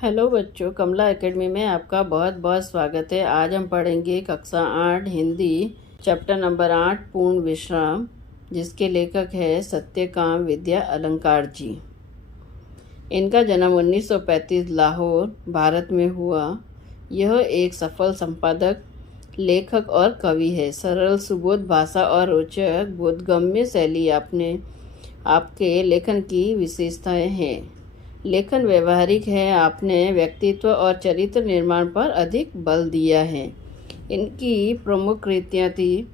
Hello बच्चों, कमला academy में आपका बहुत बहुत स्वागत है। आज हम पढ़ेंगे कक्षा 8 हिंदी चैप्टर नंबर 8 पूर्ण विश्राम, जिसके लेखक है सत्यकाम विद्या अलंकार जी। इनका जन्म 1935 लाहौर भारत में हुआ। यह एक सफल संपादक, लेखक और कवि है। सरल सुबोध भाषा और रोचक बोधगम्य शैली आपके लेखन की विशेषताएं हैं। लेखन व्यवहारिक है। आपने व्यक्तित्व और चरित्र निर्माण पर अधिक बल दिया है। इनकी प्रमुख कृतियाँ थी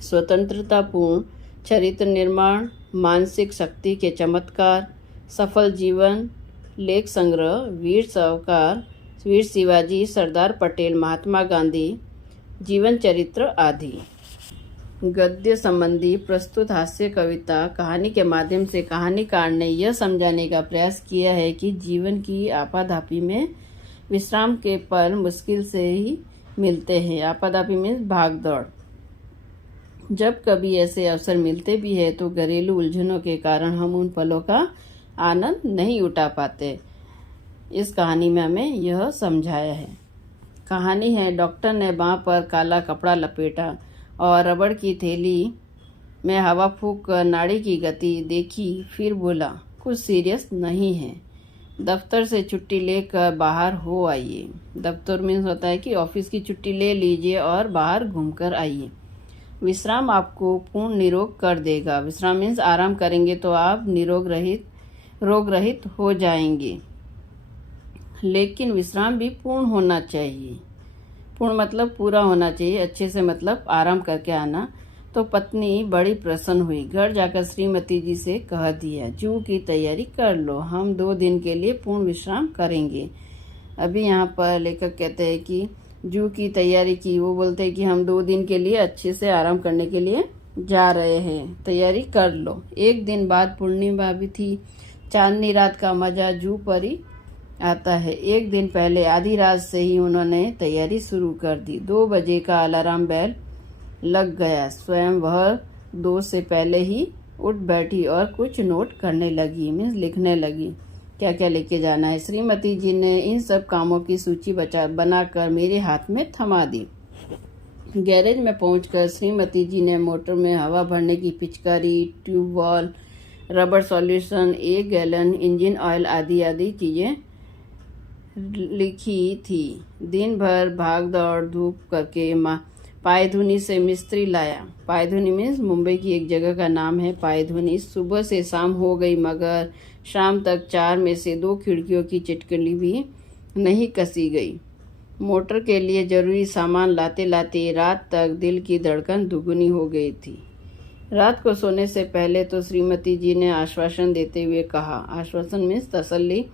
स्वतंत्रतापूर्ण चरित्र निर्माण, मानसिक शक्ति के चमत्कार, सफल जीवन, लेख संग्रह, वीर सावरकर, वीर शिवाजी, सरदार पटेल, महात्मा गांधी, जीवन चरित्र आदि। गद्य संबंधी प्रस्तुत हास्य कविता कहानी के माध्यम से कहानीकार ने यह समझाने का प्रयास किया है कि जीवन की आपाधापी में विश्राम के पल मुश्किल से ही मिलते हैं। आपाधापी में भाग दौड़। जब कभी ऐसे अवसर मिलते भी है तो घरेलू उलझनों के कारण हम उन पलों का आनंद नहीं उठा पाते। इस कहानी में हमें यह समझाया है। कहानी है, डॉक्टर ने बाँह पर काला कपड़ा लपेटा और रबड़ की थैली में हवा फूंक कर नाड़ी की गति देखी। फिर बोला, कुछ सीरियस नहीं है, दफ्तर से छुट्टी लेकर बाहर हो आइए। दफ्तर मीन्स होता है कि ऑफिस की छुट्टी ले लीजिए और बाहर घूमकर आइए। विश्राम आपको पूर्ण निरोग कर देगा। विश्राम मीन्स आराम करेंगे तो आप रोग रहित हो जाएंगे। लेकिन विश्राम भी पूर्ण होना चाहिए। पूर्ण मतलब पूरा होना चाहिए, अच्छे से मतलब आराम करके आना। तो पत्नी बड़ी प्रसन्न हुई। घर जाकर श्रीमती जी से कह दिया, जू की तैयारी कर लो, हम 2 दिन के लिए पूर्ण विश्राम करेंगे। अभी यहाँ पर लेखक कहते हैं कि जू की तैयारी की, वो बोलते हैं कि हम 2 दिन के लिए अच्छे से आराम करने के लिए जा रहे हैं, तैयारी कर लो। 1 दिन बाद पूर्णिमा भी थी। चांदनी रात का मजा जू पर ही आता है। 1 दिन पहले आधी रात से ही उन्होंने तैयारी शुरू कर दी। 2 बजे का अलार्म बेल लग गया। स्वयं वह 2 से पहले ही उठ बैठी और कुछ नोट करने लगी, मीन्स लिखने लगी, क्या क्या लेके जाना है। श्रीमती जी ने इन सब कामों की सूची बनाकर मेरे हाथ में थमा दी। गैरेज में पहुंचकर श्रीमती जी ने मोटर में हवा भरने की पिचकारी, tubewell, rubber solution, 1 gallon engine oil आदि आदि चीजें लिखी थी। दिन भर भाग दौड़ धूप करके पायधुनी से मिस्त्री लाया। पायधुनी मीन्स मुंबई की एक जगह का नाम है पायधुनी। सुबह से शाम हो गई मगर शाम तक 4 में से 2 खिड़कियों की चिटकली भी नहीं कसी गई। मोटर के लिए जरूरी सामान लाते लाते रात तक दिल की धड़कन दुगुनी हो गई थी। रात को सोने से पहले तो श्रीमती जी ने आश्वासन देते हुए कहा, आश्वासन मीन्स तसल्ली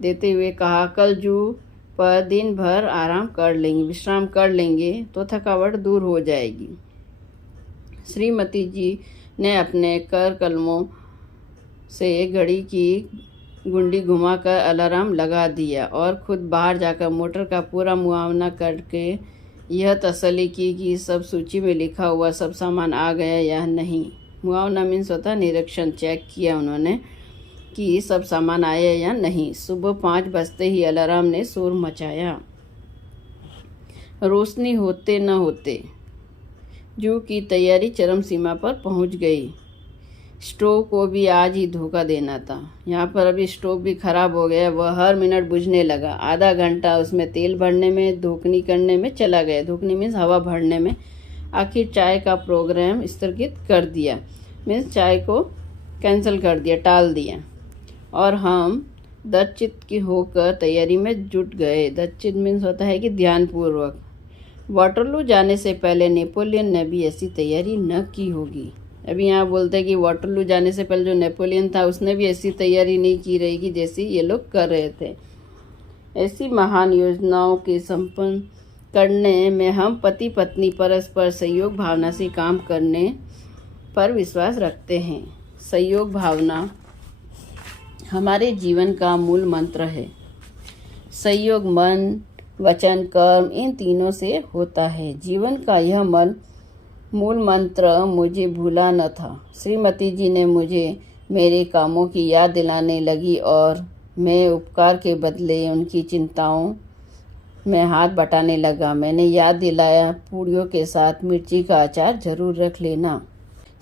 देते हुए कहा, कल जू पर दिन भर आराम कर लेंगे, विश्राम कर लेंगे तो थकावट दूर हो जाएगी। श्रीमती जी ने अपने कर कलमों से घड़ी की गुंडी घुमाकर अलार्म लगा दिया और खुद बाहर जाकर मोटर का पूरा मुआयना करके यह तसल्ली की कि सब सूची में लिखा हुआ सब सामान आ गया या नहीं। मुआयना मीन्स होता निरीक्षण, चेक किया उन्होंने कि सब सामान आया या नहीं। सुबह 5 बजते ही अलार्म ने शोर मचाया। रोशनी होते न होते जू की तैयारी चरम सीमा पर पहुंच गई। स्टोव को भी आज ही धोखा देना था। यहाँ पर अभी स्टोव भी खराब हो गया। वह हर मिनट बुझने लगा। आधा घंटा उसमें तेल भरने में, धोखनी करने में चला गया। धोखनी मीन्स हवा भरने में। आखिर चाय का प्रोग्राम स्थगित कर दिया, मीन्स चाय को कैंसिल कर दिया, टाल दिया। और हम दृढ़चित्त की होकर तैयारी में जुट गए। दृढ़चित्त मीन्स होता है कि ध्यानपूर्वक। वाटरलू जाने से पहले नेपोलियन ने भी ऐसी तैयारी न की होगी। अभी यहाँ बोलते हैं कि वाटरलू जाने से पहले जो नेपोलियन था उसने भी ऐसी तैयारी नहीं की रहेगी जैसी ये लोग कर रहे थे। ऐसी महान योजनाओं के संपन्न करने में हम पति पत्नी परस्पर सहयोग भावना से काम करने पर विश्वास रखते हैं। सहयोग भावना हमारे जीवन का मूल मंत्र है। सहयोग मन, वचन, कर्म इन तीनों से होता है। जीवन का यह मूल मंत्र मुझे भूला न था। श्रीमती जी ने मुझे मेरे कामों की याद दिलाने लगी और मैं उपकार के बदले उनकी चिंताओं में हाथ बटाने लगा। मैंने याद दिलाया, पूड़ियों के साथ मिर्ची का अचार जरूर रख लेना।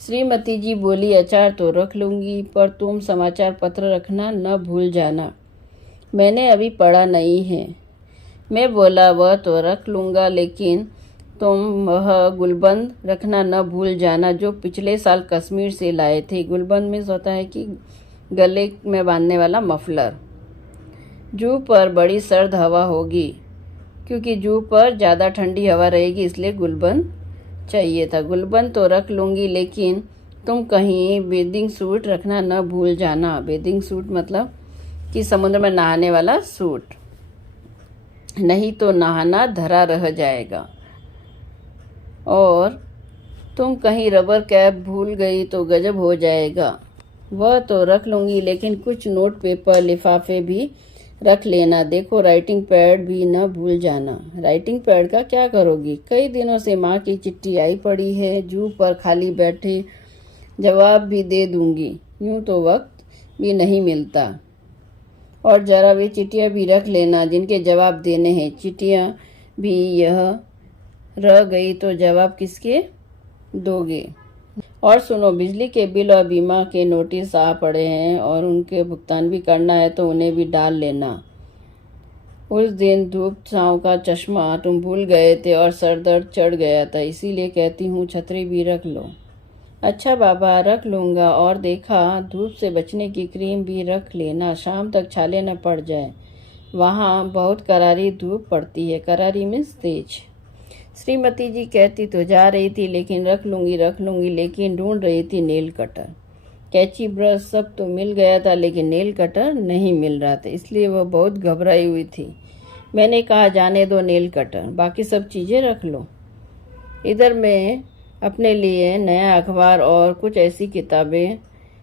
श्रीमती जी बोली, अचार तो रख लूँगी, पर तुम समाचार पत्र रखना न भूल जाना। मैंने अभी पढ़ा नहीं है। मैं बोला, वह तो रख लूँगा, लेकिन तुम वह गुलबंद रखना न भूल जाना जो पिछले साल कश्मीर से लाए थे। गुलबंद मीन्स होता है कि गले में बांधने वाला मफलर। जू पर बड़ी सर्द हवा होगी, क्योंकि जू पर ज़्यादा ठंडी हवा रहेगी, इसलिए गुलबंद चाहिए था। गुलबंद तो रख लूँगी, लेकिन तुम कहीं बेदिंग सूट रखना न भूल जाना। बेदिंग सूट मतलब कि समुद्र में नहाने वाला सूट, नहीं तो नहाना धरा रह जाएगा। और तुम कहीं रबर कैप भूल गई तो गजब हो जाएगा। वह तो रख लूँगी, लेकिन कुछ नोट पेपर लिफाफे भी रख लेना। देखो, राइटिंग पैड भी न भूल जाना। राइटिंग पैड का क्या करोगी? कई दिनों से माँ की चिट्ठी आई पड़ी है। जू पर खाली बैठे जवाब भी दे दूंगी, यूं तो वक्त भी नहीं मिलता। और जरा वे चिट्ठियाँ भी रख लेना जिनके जवाब देने हैं। चिट्ठियाँ भी यह रह गई तो जवाब किसके दोगे? और सुनो, बिजली के बिल और बीमा के नोटिस आ पड़े हैं और उनके भुगतान भी करना है, तो उन्हें भी डाल लेना। उस दिन धूप छाँव का चश्मा तुम भूल गए थे और सर दर्द चढ़ गया था, इसीलिए कहती हूँ छतरी भी रख लो। अच्छा बाबा, रख लूँगा। और देखा, धूप से बचने की क्रीम भी रख लेना, शाम तक छाले न पड़ जाए। वहाँ बहुत करारी धूप पड़ती है। करारी मीन्स तेज। श्रीमती जी कहती तो जा रही थी, लेकिन रख लूँगी, लेकिन ढूंढ रही थी नेल कटर, कैंची, ब्रश सब तो मिल गया था, लेकिन नेल कटर नहीं मिल रहा था, इसलिए वह बहुत घबराई हुई थी। मैंने कहा, जाने दो नेल कटर, बाकी सब चीज़ें रख लो। इधर मैं अपने लिए नया अखबार और कुछ ऐसी किताबें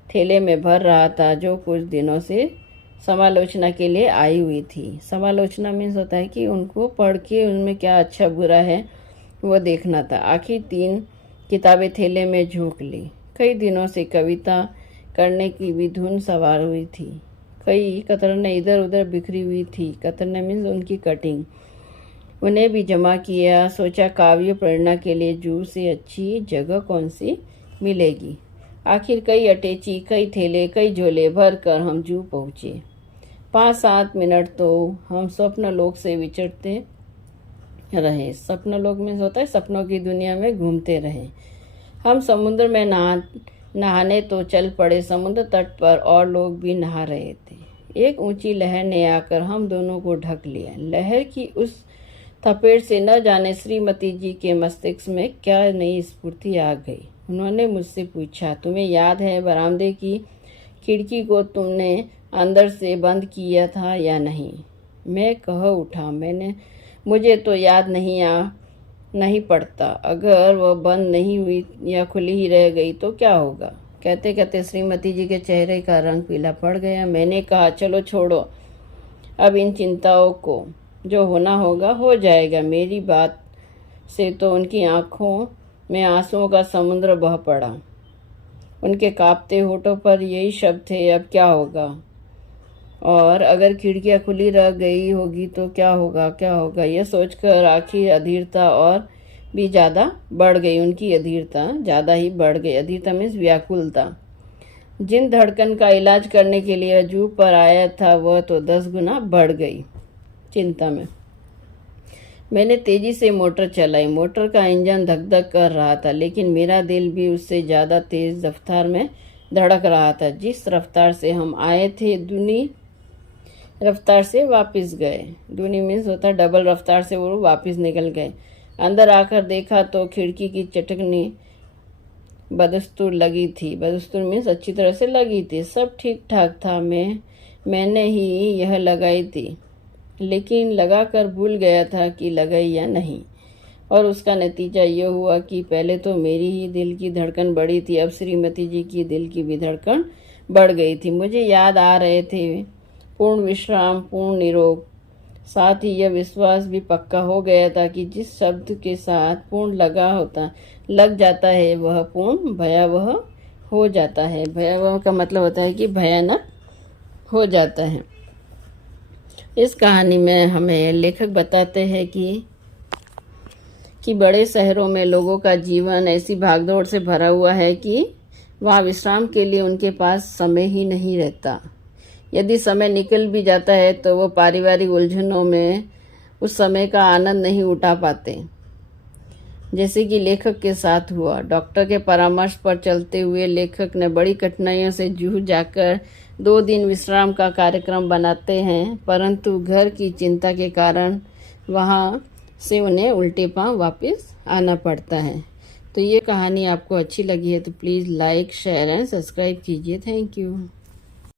थैले में भर रहा था जो कुछ दिनों से समालोचना के लिए आई हुई थी। समालोचना मीन्स होता है कि उनको पढ़ के उनमें क्या अच्छा बुरा है वो देखना था। आखिर 3 किताबें थैले में झोंक ली। कई दिनों से कविता करने की भी धुन सवार हुई थी। कई कतरनें इधर उधर बिखरी हुई थी। कतरनें मीन्स उनकी कटिंग। उन्हें भी जमा किया। सोचा, काव्य प्रेरणा के लिए जू से अच्छी जगह कौन सी मिलेगी। आखिर कई अटैची, कई थैले, कई झोले भर कर हम जू पहुँचे। 5-7 मिनट तो हम स्वप्न लोक से विचरते रहे। स्वप्न लोक में होता है सपनों की दुनिया में घूमते रहे। हम समुद्र में नहाने तो चल पड़े। समुद्र तट पर और लोग भी नहा रहे थे। एक ऊंची लहर ने आकर हम दोनों को ढक लिया। लहर की उस थपेड़ से न जाने श्रीमती जी के मस्तिष्क में क्या नई स्फूर्ति आ गई। उन्होंने मुझसे पूछा, तुम्हें याद है बरामदे की खिड़की को तुमने अंदर से बंद किया था या नहीं? मैं कह उठा, मुझे तो याद नहीं पड़ता। अगर वह बंद नहीं हुई या खुली ही रह गई तो क्या होगा? कहते कहते श्रीमती जी के चेहरे का रंग पीला पड़ गया। मैंने कहा, चलो छोड़ो अब इन चिंताओं को, जो होना होगा हो जाएगा। मेरी बात से तो उनकी आंखों में आंसुओं का समुद्र बह पड़ा। उनके कांपते होठों पर यही शब्द थे, अब क्या होगा? और अगर खिड़कियां खुली रह गई होगी तो क्या होगा? यह सोचकर आखिर अधीरता और भी ज़्यादा बढ़ गई। उनकी अधीरता ज़्यादा ही बढ़ गई। अधीरता मीन्स व्याकुलता। जिन धड़कन का इलाज करने के लिए जू पर आया था वह तो 10 गुना बढ़ गई चिंता में। मैंने तेजी से मोटर चलाई। मोटर का इंजन धक धक कर रहा था, लेकिन मेरा दिल भी उससे ज़्यादा तेज रफ्तार में धड़क रहा था। जिस रफ्तार से हम आए थे, दूनी रफ्तार से वापस गए। दूनी मीन्स होता है डबल रफ्तार से वो वापस निकल गए। अंदर आकर देखा तो खिड़की की चटकनी बदस्तूर लगी थी। बदस्तूर मीन्स अच्छी तरह से लगी थी। सब ठीक ठाक था। मैंने ही यह लगाई थी, लेकिन लगाकर भूल गया था कि लगाई या नहीं। और उसका नतीजा यह हुआ कि पहले तो मेरी ही दिल की धड़कन बढ़ी थी, अब श्रीमती जी की दिल की भी धड़कन बढ़ गई थी। मुझे याद आ रहे थे पूर्ण विश्राम, पूर्ण निरोग। साथ ही यह विश्वास भी पक्का हो गया था कि जिस शब्द के साथ पूर्ण लग जाता है वह पूर्ण भयावह हो जाता है। भयावह का मतलब होता है कि भयानक हो जाता है। इस कहानी में हमें लेखक बताते हैं कि बड़े शहरों में लोगों का जीवन ऐसी भागदौड़ से भरा हुआ है कि वहाँ विश्राम के लिए उनके पास समय ही नहीं रहता। यदि समय निकल भी जाता है तो वो पारिवारिक उलझनों में उस समय का आनंद नहीं उठा पाते, जैसे कि लेखक के साथ हुआ। डॉक्टर के परामर्श पर चलते हुए लेखक ने बड़ी कठिनाइयों से जूझ जाकर 2 दिन विश्राम का कार्यक्रम बनाते हैं, परंतु घर की चिंता के कारण वहाँ से उन्हें उल्टे पांव वापस आना पड़ता है। तो ये कहानी आपको अच्छी लगी है तो please like, share and subscribe कीजिए। Thank you.